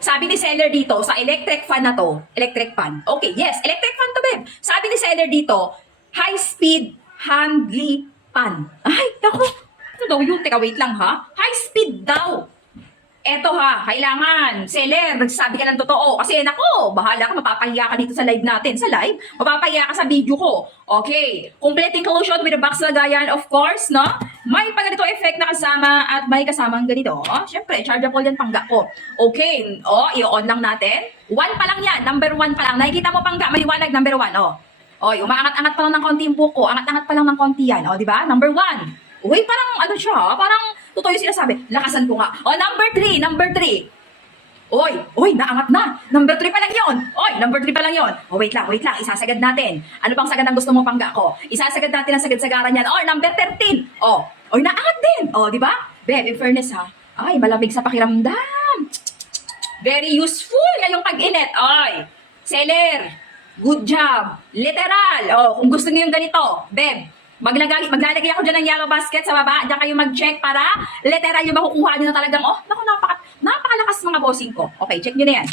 Sabi ni seller dito, sa electric fan na to, electric fan. Okay, yes, electric fan to, babe. Sabi ni seller dito, high-speed handly fan. Ay, naku. Ano daw yun? Teka, wait lang ha. High-speed daw. Eto ha, kailangan, seller, nagsasabi ka ng totoo. Kasi nako, bahala ka, mapapahiya ka dito sa live natin. Sa live, mapapahiya ka sa video ko. Okay, complete inclusion with a box lagayan, of course, no? May pa ganito effect na kasama at may kasamang ganito. Oh, syempre, chargeable yan pangga ko. Okay, i-on lang natin. 1 pa lang yan, number 1 pa lang. Nakikita mo pangga, maliwanag, number 1, umaangat-angat pa lang ng konti yung buko. Angat-angat pa lang ng konti yan, di ba? Number 1. Uy, parang ano siya, parang totoo yung sinasabi. Lakasan ko nga. Number 3. Oy, naangat na. Number 3 pa lang yon. Number 3 pa lang yon. Wait lang. Isasagad natin. Ano bang sagad ang gusto mo pangga ko? Isasagad natin ang sagad-sagaran yan. Number 13. Naangat din. Di ba? Beb, in fairness ha. Ay, malamig sa pakiramdam. Very useful ngayong tag-init. Seller, good job. Literal. Kung gusto niyo yung ganito, Beb, maglalagay ako dyan ng yellow basket sa baba. Diyan kayo mag-check para literal yung makukuha nyo na talagang, napakalakas mga bossing ko. Okay, check nyo na yan.